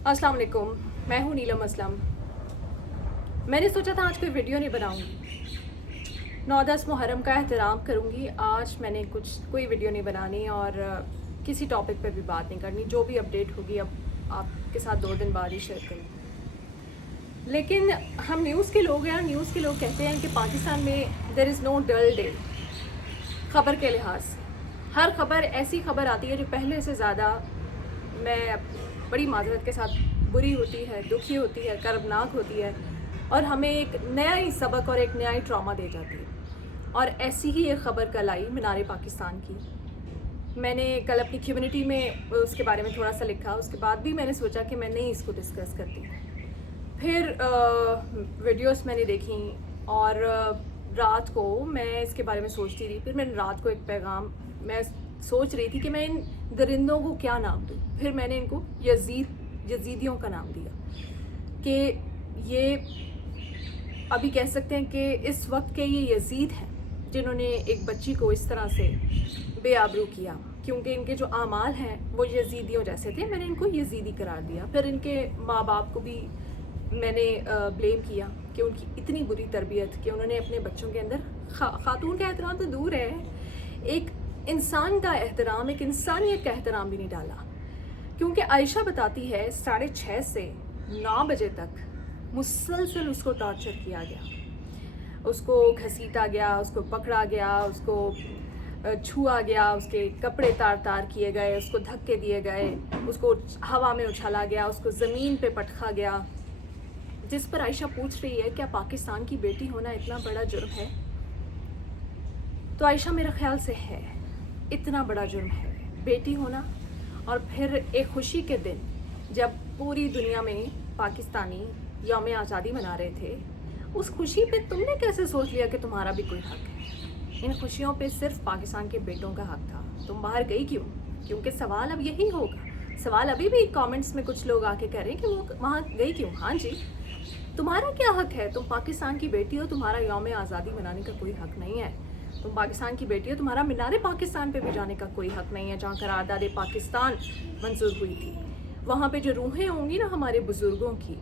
अस्सलाम वालेकुम, मैं हूँ नीलम असलम। मैंने सोचा था आज कोई वीडियो नहीं बनाऊँगी, 9-10 मुहर्रम का एहतराम करूँगी। आज मैंने कोई वीडियो नहीं बनानी और किसी टॉपिक पे भी बात नहीं करनी। जो भी अपडेट होगी अब आपके साथ 2 दिन बाद ही शेयर करूँगी। लेकिन हम न्यूज़ के लोग हैं और न्यूज़ के लोग कहते हैं कि पाकिस्तान में there is no dull day ख़बर के लिहाज से। हर खबर ऐसी खबर आती है जो पहले से ज़्यादा मैं बड़ी माजरत के साथ बुरी होती है, दुखी होती है, कर्बनाक होती है और हमें एक नया ही सबक और एक नया ही ट्रॉमा दे जाती है। और ऐसी ही एक ख़बर कल आई मीनार पाकिस्तान की। मैंने कल अपनी कम्युनिटी में उसके बारे में थोड़ा सा लिखा, उसके बाद भी मैंने सोचा कि मैं नहीं इसको डिस्कस करती। फिर वीडियोस मैंने देखी और रात को मैं इसके बारे में सोचती रही। फिर मैंने रात को एक पैगाम मैं सोच रही थी कि मैं इन दरिंदों को क्या नाम दूँ। फिर मैंने इनको यजीदियों का नाम दिया कि ये अभी कह सकते हैं कि इस वक्त के ये यजीद हैं जिन्होंने एक बच्ची को इस तरह से बेआबरू किया, क्योंकि इनके जो आमाल हैं वो यजीदियों जैसे थे। मैंने इनको यजीदी करार दिया। फिर इनके माँ बाप को भी मैंने ब्लेम किया कि उनकी इतनी बुरी तरबियत कि उन्होंने अपने बच्चों के अंदर खातून का एहतराम तो दूर है, एक इंसान का एहतराम, एक इंसानियत का एहतराम भी नहीं डाला। क्योंकि आयशा बताती है 6:30 से 9 बजे तक मुसलसल उसको टॉर्चर किया गया, उसको घसीटा गया, उसको पकड़ा गया, उसको छुआ गया, उसके कपड़े तार तार किए गए, उसको धक्के दिए गए, उसको हवा में उछाला गया, उसको ज़मीन पे पटका गया। जिस पर आयशा पूछ रही है क्या पाकिस्तान की बेटी होना इतना बड़ा जुर्म है, तो आयशा मेरे ख्याल से है, इतना बड़ा जुर्म है बेटी होना। और फिर एक खुशी के दिन जब पूरी दुनिया में पाकिस्तानी यौम आज़ादी मना रहे थे, उस खुशी पे तुमने कैसे सोच लिया कि तुम्हारा भी कोई हक है। इन खुशियों पे सिर्फ पाकिस्तान के बेटों का हक था। तुम बाहर गई क्यों? क्योंकि सवाल अब यही होगा। सवाल अभी भी कमेंट्स में कुछ लोग आके कह रहे हैं कि वो वहाँ गई क्यों। हाँ जी, तुम्हारा क्या हक है? तुम पाकिस्तान की बेटी हो, तुम्हारा यौम आज़ादी मनाने का कोई हक नहीं है। तुम पाकिस्तान की बेटी हो, तुम्हारा मीनार पाकिस्तान पे भी जाने का कोई हक नहीं है, जहाँ करारदाद पाकिस्तान मंजूर हुई थी। वहाँ पे जो रूहें होंगी ना हमारे बुज़ुर्गों की,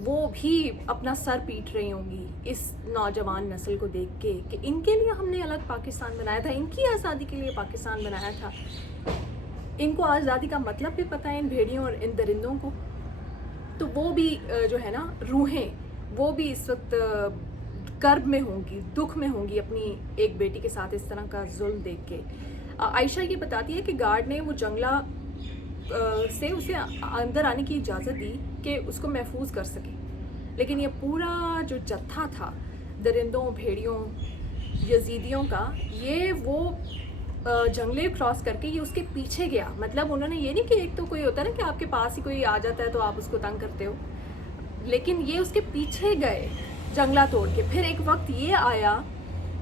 वो भी अपना सर पीट रही होंगी इस नौजवान नस्ल को देख के कि इनके लिए हमने अलग पाकिस्तान बनाया था, इनकी आज़ादी के लिए पाकिस्तान बनाया था। इनको आज़ादी का मतलब भी पता है, इन भेड़ियों और इन दरिंदों को। तो वो भी जो है ना रूहें, वो भी इस वक्त कर्ब में होंगी, दुख में होंगी अपनी एक बेटी के साथ इस तरह का जुल्म देख के। आयशा ये बताती है कि गार्ड ने वो जंगला से उसे अंदर आने की इजाज़त दी कि उसको महफूज कर सके, लेकिन ये पूरा जो जत्था था दरिंदों, भेड़ियों, यजीदियों का, ये वो जंगले क्रॉस करके ये उसके पीछे गया। मतलब उन्होंने ये नहीं कि एक तो कोई होता है ना कि आपके पास ही कोई आ जाता है तो आप उसको तंग करते हो, लेकिन ये उसके पीछे गए जंगला तोड़ के। फिर एक वक्त ये आया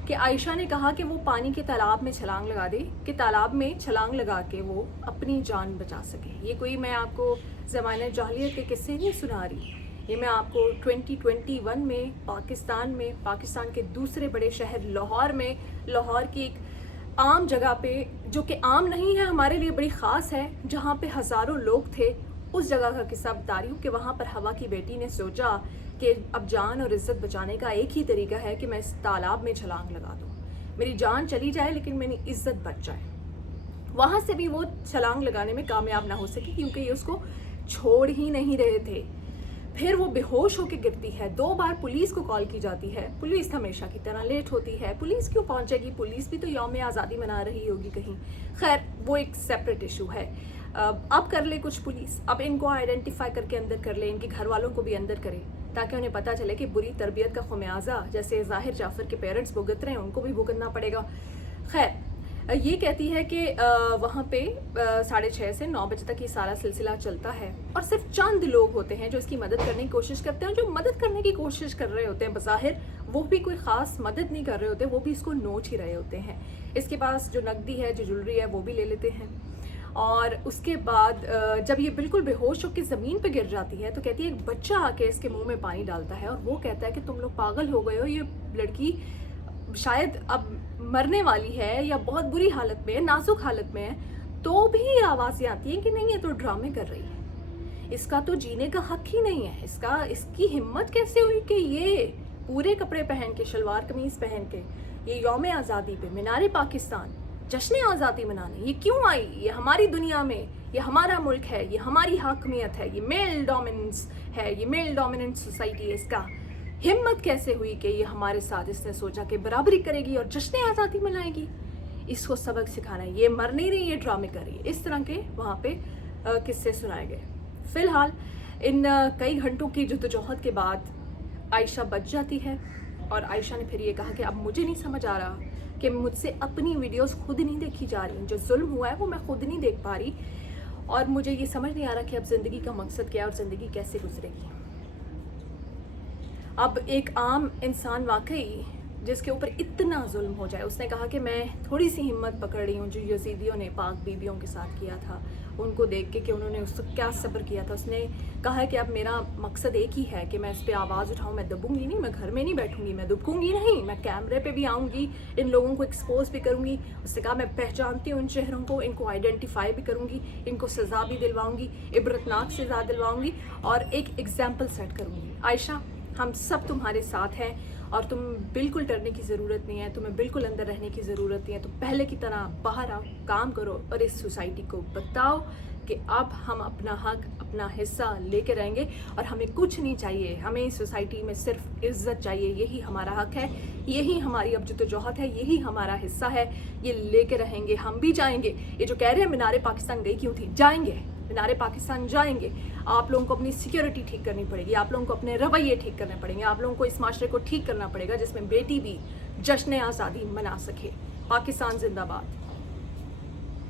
कि आयशा ने कहा कि वो पानी के तालाब में छलांग लगा दे, कि तालाब में छलांग लगा के वो अपनी जान बचा सके। ये कोई मैं आपको ज़माने जाहिलियत के किस्से नहीं सुना रही, ये मैं आपको 2021 में पाकिस्तान के दूसरे बड़े शहर लाहौर में, लाहौर की एक आम जगह पे, जो कि आम नहीं है, हमारे लिए बड़ी ख़ास है, जहाँ पे हज़ारों लोग थे, उस जगह का किस्सा बता रही हूँ कि वहाँ पर हवा की बेटी ने सोचा कि अब जान और इज़्ज़त बचाने का एक ही तरीका है कि मैं इस तालाब में छलांग लगा दूँ, मेरी जान चली जाए लेकिन मेरी इज़्ज़त बच जाए। वहाँ से भी वो छलांग लगाने में कामयाब ना हो सकी क्योंकि ये उसको छोड़ ही नहीं रहे थे। फिर वो बेहोश होकर गिरती है। 2 बार पुलिस को कॉल की जाती है, पुलिस हमेशा की तरह लेट होती है। पुलिस क्यों पहुंचेगी? पुलिस भी तो यौम आज़ादी मना रही होगी कहीं। खैर वो एक सेपरेट इशू है। अब कर ले कुछ पुलिस, अब इनको आइडेंटिफाई करके अंदर कर ले, इनके घर वालों को भी अंदर करे ताकि उन्हें पता चले कि बुरी तरबियत का खुमियाजा जैसे ज़ाहिर जाफ़र के पेरेंट्स भुगत रहे हैं उनको भी भुगतना पड़ेगा। खैर ये कहती है कि वहाँ पे 6:30 से 9 बजे तक ये सारा सिलसिला चलता है और सिर्फ चंद लोग होते हैं जो इसकी मदद करने की कोशिश करते हैं। जो मदद करने की कोशिश कर रहे होते हैं बज़ाहिर वो भी कोई ख़ास मदद नहीं कर रहे होते, वो भी इसको नोच ही रहे होते हैं। इसके पास जो नकदी है, जो ज्वेलरी है, वो भी ले लेते हैं। और उसके बाद जब ये बिल्कुल बेहोश होकर ज़मीन पे गिर जाती है तो कहती है एक बच्चा आके इसके मुंह में पानी डालता है और वो कहता है कि तुम लोग पागल हो गए हो, ये लड़की शायद अब मरने वाली है या बहुत बुरी हालत में है, नाजुक हालत में है, तो भी आवाज़ें आती हैं कि नहीं ये तो ड्रामे कर रही है, اس کا تو جینے کا حق ہی نہیں ہے. اس کی ہمت کیسے ہوئی کہ یہ پورے کپڑے پہن کے، شلوار قمیض پہن کے، یہ یوم آزادی پہ مینار پاکستان جشن آزادی منانے یہ کیوں آئی؟ یہ ہماری دنیا میں، یہ ہمارا ملک ہے، یہ ہماری حاکمیت ہے، یہ میل ڈومیننس ہے، یہ میل ڈومیننٹ سوسائٹی ہے. اس کا ہمت کیسے ہوئی کہ یہ ہمارے ساتھ اس نے سوچا کہ برابری کرے گی اور جشن آزادی منائے گی؟ اس کو سبق سکھانا ہے. یہ مر نہیں رہی، یہ ڈرامے کر رہی ہے. اس طرح کے وہاں پہ قصے سنائے گئے. فی الحال ان کئی گھنٹوں کی جدوجہد کے بعد عائشہ بچ جاتی ہے، اور عائشہ نے پھر یہ کہا کہ اب مجھے نہیں سمجھ آ رہا کہ مجھ سے اپنی ویڈیوز خود نہیں دیکھی جا رہی، جو ظلم ہوا ہے وہ میں خود نہیں دیکھ پا رہی، اور مجھے یہ سمجھ نہیں آ رہا کہ اب زندگی کا مقصد کیا ہے اور زندگی کیسے گزرے گی. اب ایک عام انسان واقعی جس کے اوپر اتنا ظلم ہو جائے، اس نے کہا کہ میں تھوڑی سی ہمت پکڑ رہی ہوں جو یزیدیوں نے پاک بیویوں کے ساتھ کیا تھا، ان کو دیکھ کے کہ انہوں نے اس کو کیا صبر کیا تھا. اس نے کہا ہے کہ اب میرا مقصد ایک ہی ہے کہ میں اس پہ آواز اٹھاؤں. میں دبوں گی نہیں، میں گھر میں نہیں بیٹھوں گی، میں دبکوں گی نہیں، میں کیمرے پہ بھی آؤں گی، ان لوگوں کو ایکسپوز بھی کروں گی. اس نے کہا میں پہچانتی ہوں ان چہروں کو، ان کو آئیڈینٹیفائی بھی کروں گی، ان کو سزا بھی دلواؤں گی، عبرتناک سزا دلواؤں گی، اور ایک ایگزامپل سیٹ کروں گی. عائشہ، ہم سب تمہارے ساتھ ہیں، اور تم بالکل ڈرنے کی ضرورت نہیں ہے، تمہیں بالکل اندر رہنے کی ضرورت نہیں ہے. تو پہلے کی طرح باہر آؤ، کام کرو، اور اس سوسائٹی کو بتاؤ کہ اب ہم اپنا حق، اپنا حصہ لے کے رہیں گے، اور ہمیں کچھ نہیں چاہیے. ہمیں اس سوسائٹی میں صرف عزت چاہیے. یہی ہمارا حق ہے، یہی ہماری اب جدوجہد ہے، یہی ہمارا حصہ ہے. یہ لے کے رہیں گے، ہم بھی جائیں گے. یہ جو کہہ رہے ہیں مینار پاکستان گئی کیوں تھی، جائیں گے، مینار پاکستان جائیں گے. آپ لوگوں کو اپنی سیکیورٹی ٹھیک کرنی پڑے گی، آپ لوگوں کو اپنے رویے ٹھیک کرنے پڑیں گے، آپ لوگوں کو اس معاشرے کو ٹھیک کرنا پڑے گا جس میں بیٹی بھی جشن آزادی منا سکے. پاکستان زندہ باد.